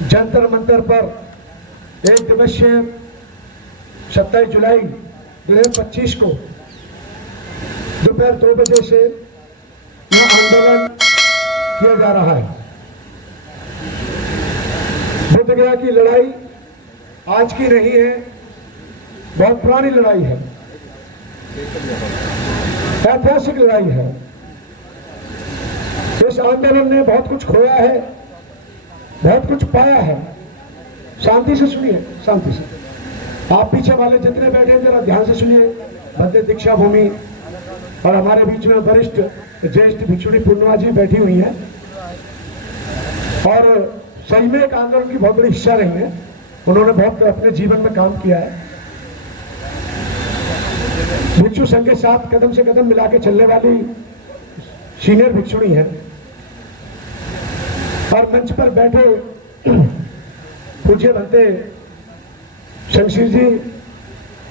जंतर मंतर पर एक दिवसीय 27 जुलाई 2025 को दोपहर 2 बजे से यह आंदोलन किया जा रहा है। बुद्ध गया की लड़ाई आज की नहीं है, बहुत पुरानी लड़ाई है, ऐतिहासिक लड़ाई है। इस आंदोलन ने बहुत कुछ खोया है, बहुत कुछ पाया है। शांति से सुनिए, शांति से। आप पीछे वाले जितने बैठे हैं जरा ध्यान से सुनिए। भद्दे दीक्षा भूमि और हमारे बीच में वरिष्ठ ज्येष्ठ भिक्षुणी पूर्णिमा जी बैठी हुई हैं और सही में एक आंदोलन की बहुत बड़ी हिस्सा रही है। उन्होंने बहुत अपने जीवन में काम किया है। भिक्षु संघ के साथ कदम से कदम मिला के चलने वाली सीनियर भिक्षुणी है और मंच पर बैठे पूज्य भंते शमशीर जी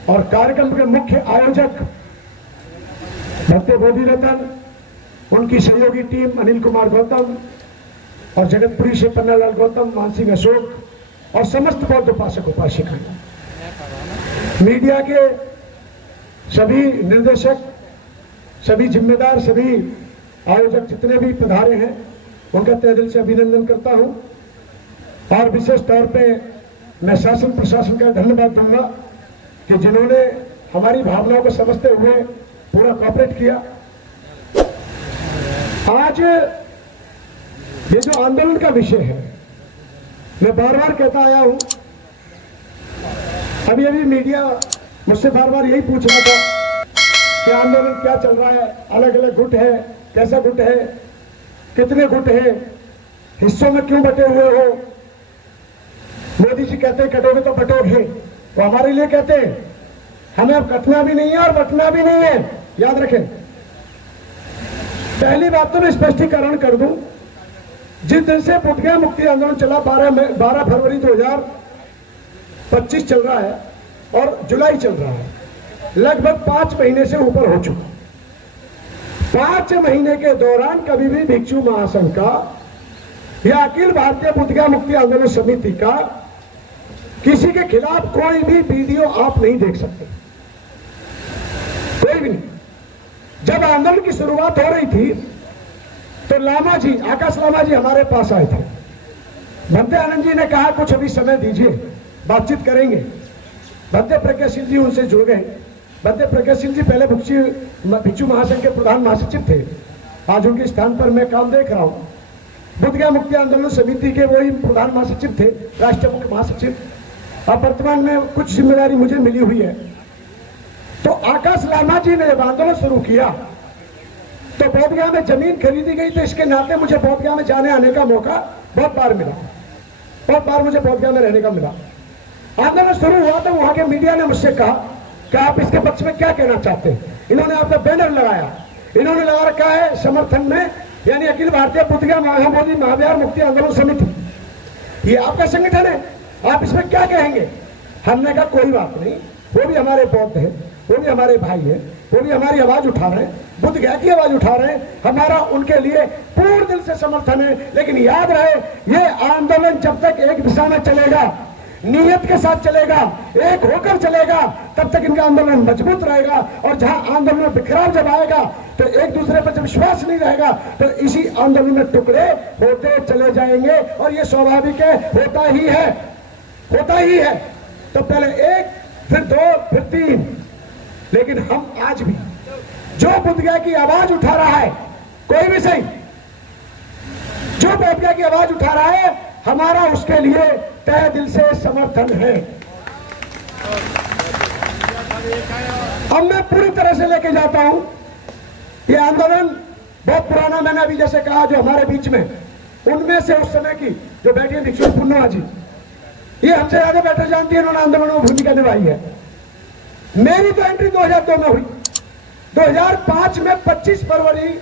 और कार्यक्रम के मुख्य आयोजक भंते बोधि रतन, उनकी सहयोगी टीम अनिल कुमार गौतम और जगतपुरी से पन्नालाल गौतम, मानसिंह अशोक और समस्त बौद्ध उपासक उपासिकाएं, मीडिया के सभी निर्देशक, सभी जिम्मेदार, सभी आयोजक जितने भी पधारे हैं उनका तहे दिल से अभिनंदन करता हूं। और विशेष तौर पे मैं शासन प्रशासन का धन्यवाद दूंगा कि जिन्होंने हमारी भावनाओं को समझते हुए पूरा कोऑपरेट किया। आज ये जो आंदोलन का विषय है, मैं बार बार कहता आया हूं, अभी अभी मीडिया मुझसे बार बार यही पूछ रहा था कि आंदोलन क्या चल रहा है, अलग अलग गुट है, कैसा गुट है, कितने गुट है, हिस्सों में क्यों बटे हुए हो। मोदी जी कहते हैं कटोगे तो बटोगे, तो हमारे लिए कहते हैं हमें अब कटना भी नहीं है और बटना भी नहीं है, याद रखें। पहली बात तो मैं स्पष्टीकरण कर दूं, जिस दिन से बुद्ध गया मुक्ति आंदोलन चला 12 फरवरी 2025 चल रहा है और जुलाई चल रहा है, लगभग 5 महीने से ऊपर हो चुका। 5 महीने के दौरान कभी भी भिक्षु महासंघ का या अखिल भारतीय बुद्ध गया मुक्ति आंदोलन समिति का किसी के खिलाफ कोई भी वीडियो आप नहीं देख सकते, कोई भी नहीं। जब आंदोलन की शुरुआत हो रही थी तो लामा जी, आकाश लामा जी हमारे पास आए थे। भंते आनंद जी ने कहा कुछ अभी समय दीजिए, बातचीत करेंगे। भंते प्रज्ञाशील जी उनसे जुड़ गए। भंते प्रज्ञाशील जी पहले भिक्षु महासंघ के प्रधान महासचिव थे, आज उनके स्थान पर मैं काम देख रहा हूं। बुद्ध गया मुक्ति आंदोलन समिति के वही प्रधान महासचिव थे, राष्ट्रीय मुख्य महासचिव। अब वर्तमान में कुछ जिम्मेदारी मुझे मिली हुई है। तो आकाश लामा जी ने जब आंदोलन शुरू किया तो बोधगया में जमीन खरीदी गई, तो इसके नाते मुझे बोधगया में जाने आने का मौका बहुत बार मिला, बहुत बार मुझे बोधगया में रहने का मिला। आंदोलन शुरू हुआ तो वहां के मीडिया ने मुझसे कहा कि आप इसके पक्ष में क्या कहना चाहते हैं। इन्होंने आपका बैनर लगाया, इन्होंने लगा रखा है समर्थन में, यानी अखिल भारतीय बुद्ध गया महाबोधि महाविहार मुक्ति आंदोलन समिति, ये आपका संगठन है, आप इसमें क्या कहेंगे। हमने कहा कोई बात नहीं, वो भी हमारे बौद्ध है, वो भी हमारे भाई है, वो भी हमारी आवाज उठा रहे हैं, बुद्ध गया की आवाज उठा रहे हैं, हमारा उनके लिए पूर्ण दिल से समर्थन है। लेकिन याद रहे, ये आंदोलन जब तक एक दिशा में चलेगा, नियत के साथ चलेगा, एक होकर चलेगा, तब तक इनका आंदोलन मजबूत रहेगा। और जहां आंदोलन में बिखराव जब आएगा तो एक दूसरे पर जब विश्वास नहीं रहेगा तो इसी आंदोलन में टुकड़े होते चले जाएंगे और ये स्वाभाविक है, होता ही है, होता ही है। तो पहले 1, फिर 2, फिर 3। लेकिन हम आज भी जो बुद्ध गया की आवाज उठा रहा है, कोई भी सही, जो बुद्ध गया की आवाज उठा रहा है, हमारा उसके लिए तहे दिल से समर्थन है। अब मैं पूरी तरह से लेके जाता हूं, ये आंदोलन बहुत पुराना, मैंने अभी जैसे कहा जो हमारे बीच में, उनमें से उस समय की जो बैठी है भिक्षु पूर्णिमा जी, ये हमसे ज्यादा बेटर जानती है, इन्होंने आंदोलन में भूमिका निभाई है। मेरी तो एंट्री 2002 में हुई, 2005 में 25 फरवरी,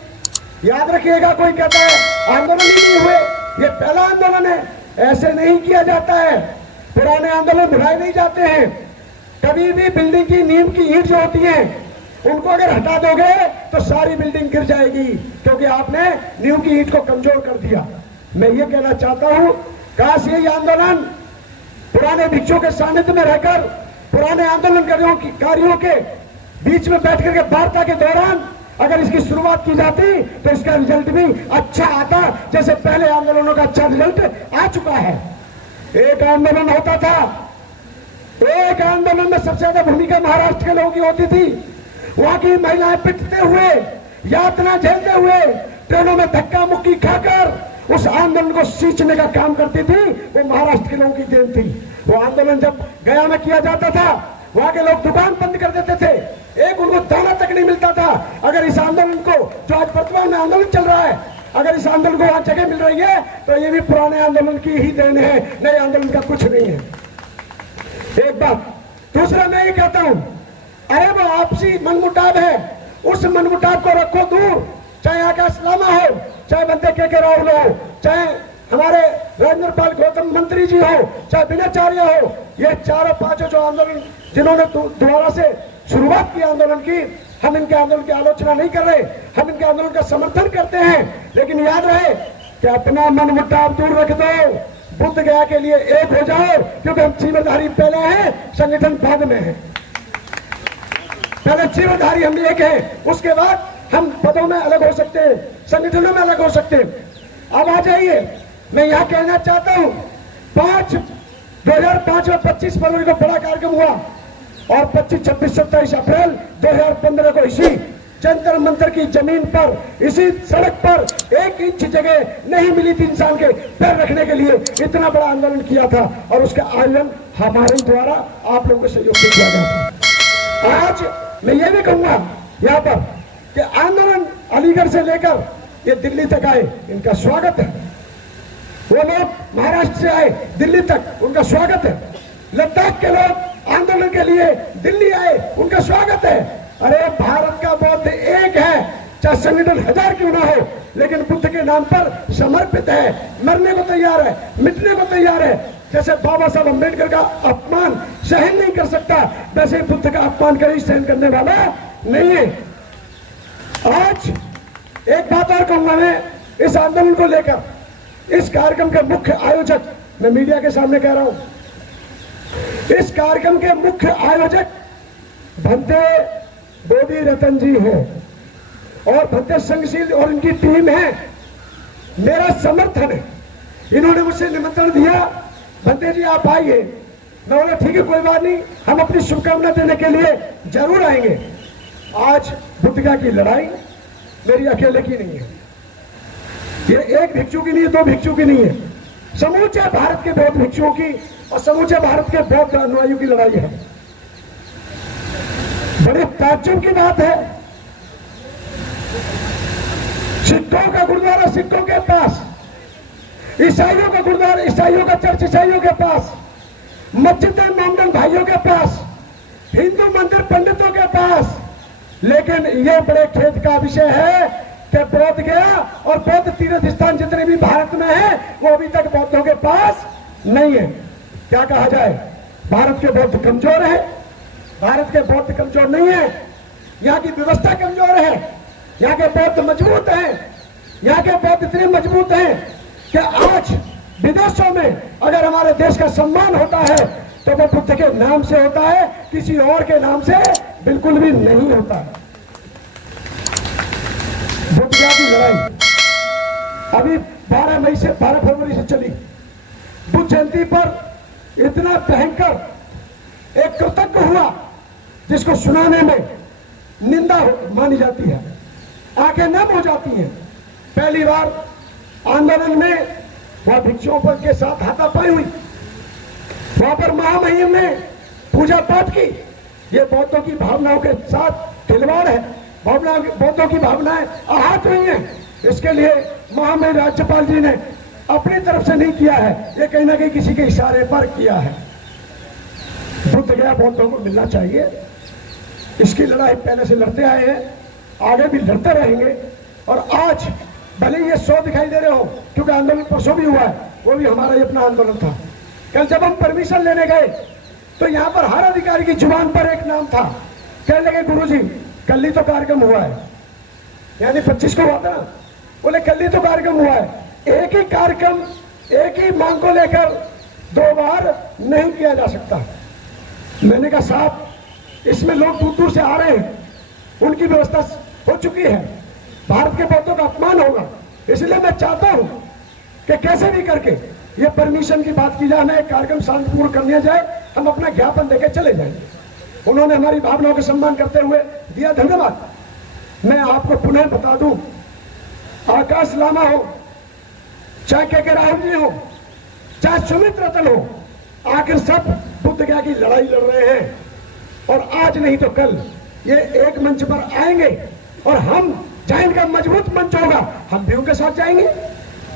याद रखिएगा। कोई कहता है आंदोलन ही नहीं हुए, ये पहला आंदोलन है, ऐसे नहीं किया जाता है। पुराने आंदोलन भुलाए नहीं जाते हैं। कभी भी बिल्डिंग की नींव की ईंट जो होती है, उनको अगर हटा दोगे तो सारी बिल्डिंग गिर जाएगी, क्योंकि आपने नींव की ईंट को कमजोर कर दिया। मैं ये कहना चाहता हूं काश यही आंदोलन पुराने भिक्षुओं के सानिध्य में रहकर पुराने आंदोलनकारियों के बीच में बैठ करके वार्ता के दौरान अगर इसकी शुरुआत की जाती तो इसका रिजल्ट भी अच्छा आता, जैसे पहले आंदोलनों का अच्छा रिजल्ट आ चुका है। एक आंदोलन होता था, एक आंदोलन में सबसे ज्यादा भूमिका महाराष्ट्र के लोगों की होती थी। वहां की महिलाएं पिटते हुए, यातना झेलते हुए, ट्रेनों में धक्का मुक्की खाकर उस आंदोलन को सींचने का काम करती थी। वो महाराष्ट्र के लोगों की देन थी। वो आंदोलन जब गया में किया जाता था, वहां के लोग दुकान बंद कर देते थे, एक उनको दाना तक नहीं मिलता था। अगर इस आंदोलन को, जो आज वर्तमान में आंदोलन चल रहा है, अगर इस आंदोलन को वहां जगह मिल रही है तो ये भी पुराने आंदोलन की ही देन है, नए आंदोलन का कुछ नहीं है। एक बात। दूसरा मैं ये कहता हूं, अरे वो आपसी मनमुटाव है, उस मनमुटाव को रखो दूर। चाहे आकाश लामा हो, चाहे बंदे के राहुल हो, चाहे हमारे राजेंद्र पाल गौतम मंत्री जी हो, चाहे विनयाचार्य हो, ये चारों पांचों जो आंदोलन जिन्होंने दोबारा से शुरुआत की आंदोलन की, हम इनके आंदोलन की आलोचना नहीं कर रहे, हम इनके आंदोलन का समर्थन करते हैं। लेकिन याद रहे कि अपना मनमुटाव दूर रख दो, बुद्ध गया के लिए एक हो जाओ, क्योंकि हम चीवरधारी पहले हैं, संगठन बाद में है। पहले चीवरधारी हम एक हैं, उसके बाद हम पदों में अलग हो सकते हैं, संगठनों में अलग हो सकते हैं। अब आ जाइए, मैं यहां कहना चाहता हूं, 2005 में 25 फरवरी को बड़ा कार्यक्रम हुआ और 25, 26, 27 अप्रैल 2015 को इसी जंतर मंतर की जमीन पर, इसी सड़क पर 1 इंच जगह नहीं मिली थी इंसान के पैर रखने के लिए। इतना बड़ा आंदोलन किया था और उसका आयोजन हमारे द्वारा आप लोगों के सहयोग से किया गया था। आज मैं ये भी कहूंगा यहाँ पर कि आंदोलन अलीगढ़ से लेकर ये दिल्ली तक आए, इनका स्वागत है। वो लोग महाराष्ट्र से आए दिल्ली तक, उनका स्वागत है। लद्दाख के लोग आंदोलन के लिए दिल्ली आए, उनका स्वागत है। अरे भारत का बौद्ध एक है, चाहे संगठन 1000 क्यों ना हो, लेकिन बुद्ध के नाम पर समर्पित है, मरने को तैयार है, मिटने को तैयार है। जैसे बाबा साहब अम्बेडकर का अपमान सहन नहीं कर सकता, वैसे बुद्ध का अपमान कभी सहन करने वाला नहीं है। आज एक बात और कहूंगा मैं इस आंदोलन को लेकर, इस कार्यक्रम के मुख्य आयोजक, मैं मीडिया के सामने कह रहा हूं, इस कार्यक्रम के मुख्य आयोजक भंते बोधी रतन जी हैं और भंते संघशील और इनकी टीम है। मेरा समर्थन है। इन्होंने मुझसे निमंत्रण दिया, भंते जी आप आइए। मैं बोला ठीक है, कोई बात नहीं, हम अपनी शुभकामना देने के लिए जरूर आएंगे। आज बुद्धिका की लड़ाई मेरी अकेले की नहीं है, ये एक भिक्षु की नहीं है, 2 भिक्षु की नहीं है, समूचे भारत के बौद्ध भिक्षुओं की और समूचे भारत के बौद्ध अनुयायियों की लड़ाई है। बड़े ताज्जुब की बात है, सिखों का गुरुद्वारा सिखों के पास, ईसाइयों का गुरुद्वारा ईसाइयों का चर्च ईसाइयों के पास, मस्जिद मोमडन भाइयों के पास, हिंदू मंदिर पंडितों के पास। लेकिन यह बड़े खेद का विषय है कि बौद्ध गया और बौद्ध तीर्थ स्थान जितने भी भारत में है वो अभी तक बौद्धों के पास नहीं है। क्या कहा जाए, भारत के बौद्ध कमजोर है? भारत के बौद्ध कमजोर नहीं है, यहाँ की व्यवस्था कमजोर है। यहाँ के बौद्ध मजबूत हैं, यहाँ के बौद्ध इतने मजबूत हैं कि आज विदेशों में अगर हमारे देश का सम्मान होता है तो वो बुद्ध के नाम से होता है, किसी और के नाम से बिल्कुल भी नहीं होता। बुद्ध की लड़ाई अभी 12 मई से 12 फरवरी से चली। बुद्ध जयंती पर इतना भयंकर एक कृतज्ञ हुआ जिसको सुनाने में निंदा मानी जाती है, आंखें नम हो जाती हैं। पहली बार आंदोलन में वह भिक्षुओं पर के साथ हाथापाई हुई, वहां पर महामहिम ने पूजा पाठ की। ये बौद्धों की भावनाओं के साथ खिलवाड़ है, बौद्धों की भावनाएं आहत हुई हैं। इसके लिए महामहिम राज्यपाल जी ने अपनी तरफ से नहीं किया है, ये कहीं ना कहीं किसी के इशारे पर किया है। बुद्ध गया बौद्धों को मिलना चाहिए, इसकी लड़ाई पहले से लड़ते आए हैं, आगे भी लड़ते रहेंगे। और आज भले ये 100 दिखाई दे रहे हो, क्योंकि आंदोलन परसों भी हुआ है, वो भी हमारा ही अपना आंदोलन था। कल जब हम परमिशन लेने गए तो यहाँ पर हर अधिकारी की जुबान पर एक नाम था, कहने लगे गुरुजी कल ही तो कार्यक्रम हुआ है, यानी 25 को हुआ था, बोले कल ही तो कार्यक्रम हुआ है। एक ही कार्यक्रम एक ही मांग को लेकर दो बार नहीं किया जा सकता। मैंने कहा साहब इसमें लोग दूर दूर से आ रहे हैं, उनकी व्यवस्था हो चुकी है, भारत के बौद्धों का अपमान होगा, इसलिए मैं चाहता हूं कि कैसे भी करके ये परमिशन की बात की जाए, हमें कार्यक्रम शांतिपूर्ण करने जाए, हम अपना ज्ञापन देकर चले जाएंगे। उन्होंने हमारी भावनाओं का सम्मान करते हुए दिया, धन्यवाद। मैं आपको पुनः बता दूं, आकाश लामा हो, चाहे के राहुल जी हो, चाहे सुमित रतन हो, आखिर सब बुद्ध गया की लड़ाई लड़ रहे हैं। और आज नहीं तो कल ये एक मंच पर आएंगे और हम चाहे इनका मजबूत मंच होगा, हम भी उनके साथ जाएंगे।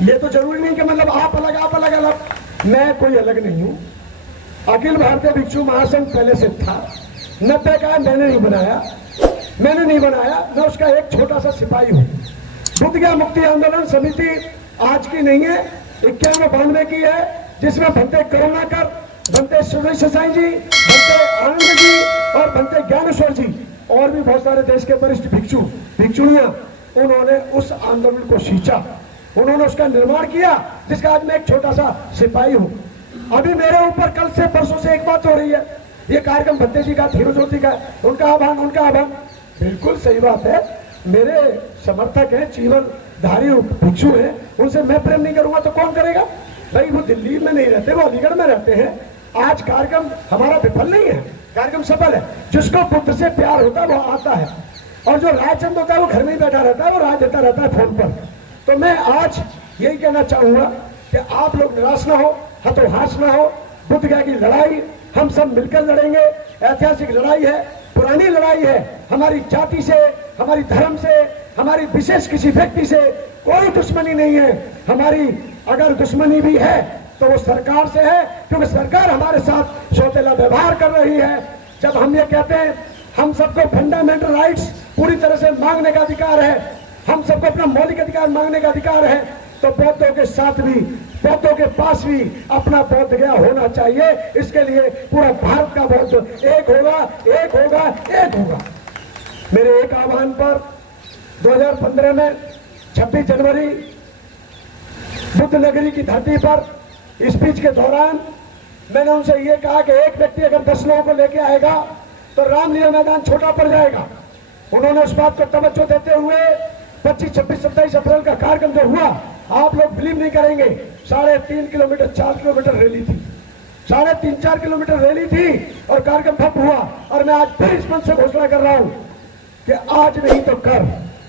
ये तो जरूरी नहीं कि मतलब आप अलग आप अलग अलग, मैं कोई अलग नहीं हूं। अखिल भारतीय भिक्षु महासंघ पहले से था, 90 का मैंने नहीं बनाया, मैं उसका एक छोटा सा सिपाही हूं। बुद्ध गया मुक्ति आंदोलन समिति आज की नहीं है, 91-92 की है, जिसमें बनते करुणाकर, बनते सुरेश साई जी, बनते आनंद जी और बनते ज्ञानेश्वर जी और भी बहुत सारे देश के वरिष्ठ भिक्षु भिक्षुणियां, उन्होंने उस आंदोलन को सींचा, उन्होंने उसका निर्माण किया, जिसका आज मैं एक छोटा सा सिपाही हूं। अभी मेरे ऊपर कल से परसों से एक बात हो रही है, ये कार्यक्रम भत्ते जी का, धीरू ज्योति का, उनका आह्वान, बिल्कुल सही बात है। मेरे समर्थक हैं, जीवनधारी भिक्षु हैं, उनसे मैं प्रेम नहीं करूंगा तो कौन करेगा भाई? वो दिल्ली में नहीं रहते, वो अलीगढ़ में रहते हैं। आज कार्यक्रम हमारा विफल नहीं है, कार्यक्रम सफल है। जिसको बुद्ध से प्यार होता है वो आता है, और जो रायचंद होता है वो घर में ही बैठा रहता है, वो राय देता रहता है फोन पर। तो मैं आज यही कहना चाहूंगा कि आप लोग निराश ना हो, हतोहास ना हो। बुद्ध गया की लड़ाई हम सब मिलकर लड़ेंगे, ऐतिहासिक लड़ाई है, पुरानी लड़ाई है। हमारी जाति से, हमारी धर्म से, हमारी विशेष किसी व्यक्ति से कोई दुश्मनी नहीं है। हमारी अगर दुश्मनी भी है तो वो सरकार से है, क्योंकि सरकार हमारे साथ सौतेला व्यवहार कर रही है। जब हम ये कहते हैं हम सबको फंडामेंटल राइट्स पूरी तरह से मांगने का अधिकार है, हम सबको अपना मौलिक अधिकार मांगने का अधिकार है, तो बौद्धों के साथ भी, बौद्धों के पास भी अपना बौद्ध गया होना चाहिए। इसके लिए पूरा भारत का बौद्ध एक होगा, एक होगा, एक होगा। मेरे एक आह्वान पर 2015 में 26 जनवरी बुद्ध नगरी की धरती पर स्पीच के दौरान मैंने उनसे ये कहा कि एक व्यक्ति अगर 10 लोगों को लेके आएगा तो रामलीला मैदान छोटा पड़ जाएगा। उन्होंने उस बात को तवज्जो देते हुए 25, 26, 27 अप्रैल का कार्यक्रम जो हुआ, आप लोग बिलीव नहीं करेंगे, 3.5 किलोमीटर 4 किलोमीटर रैली थी, 3.5-4 किलोमीटर रैली थी और कार्यक्रम ठप हुआ। और मैं आज फिर इस मंच से घोषणा कर रहा हूं कि आज नहीं तो कल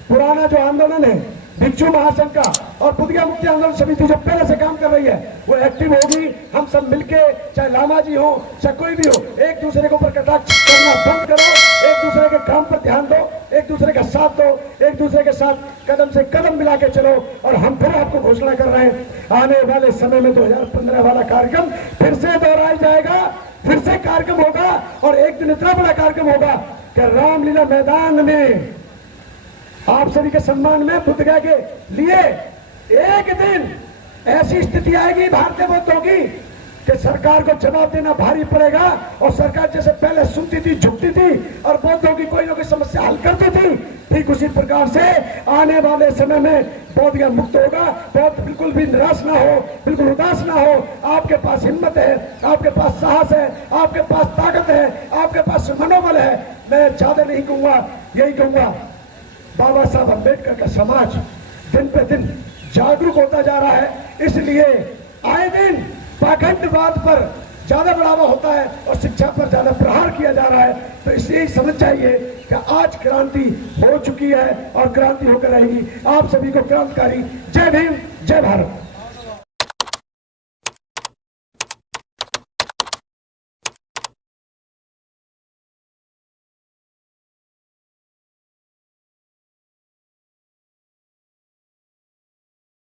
पुराना जो आंदोलन है भिक्षु महासंघ का और बुद्ध गया मुक्ति आंदोलन समिति जो पहले से काम कर रही है वो एक्टिव होगी। हम सब मिलके, चाहे लामा जी हो, चाहे कोई भी हो, एक दूसरे के ऊपर कटाक्ष करना बंद करो, एक दूसरे के काम पर ध्यान दो, एक दूसरे का साथ दो, एक दूसरे के साथ कदम से कदम मिला के चलो। और हम फिर आपको घोषणा कर रहे हैं, आने वाले समय में 2015 वाला कार्यक्रम फिर से दोहराया जाएगा, फिर से कार्यक्रम होगा। और एक दिन इतना बड़ा कार्यक्रम होगा कि रामलीला मैदान में आप सभी के सम्मान में बुद्ध गया के लिए एक दिन ऐसी स्थिति आएगी भारतीय बौद्धों की कि सरकार को जवाब देना भारी पड़ेगा। और सरकार जैसे पहले सुनती थी, झुकती थी और बौद्धों की कोई ना कोई समस्या हल करती थी, ठीक उसी प्रकार से आने वाले समय में बौद्ध गया मुक्त होगा। बौद्ध बिल्कुल भी निराश ना हो, बिल्कुल उदास ना हो। आपके पास हिम्मत है, आपके पास साहस है, आपके पास ताकत है, आपके पास मनोबल है। मैं ज्यादा नहीं कहूंगा, यही कहूंगा, बाबा साहब अम्बेडकर का समाज दिन पे दिन जागरूक होता जा रहा है, इसलिए आए दिन पाखंडवाद पर ज्यादा बढ़ावा होता है और शिक्षा पर ज्यादा प्रहार किया जा रहा है। तो इसलिए समझ चाहिए कि आज क्रांति हो चुकी है और क्रांति होकर रहेगी। आप सभी को क्रांतिकारी जय भीम, जय भारत।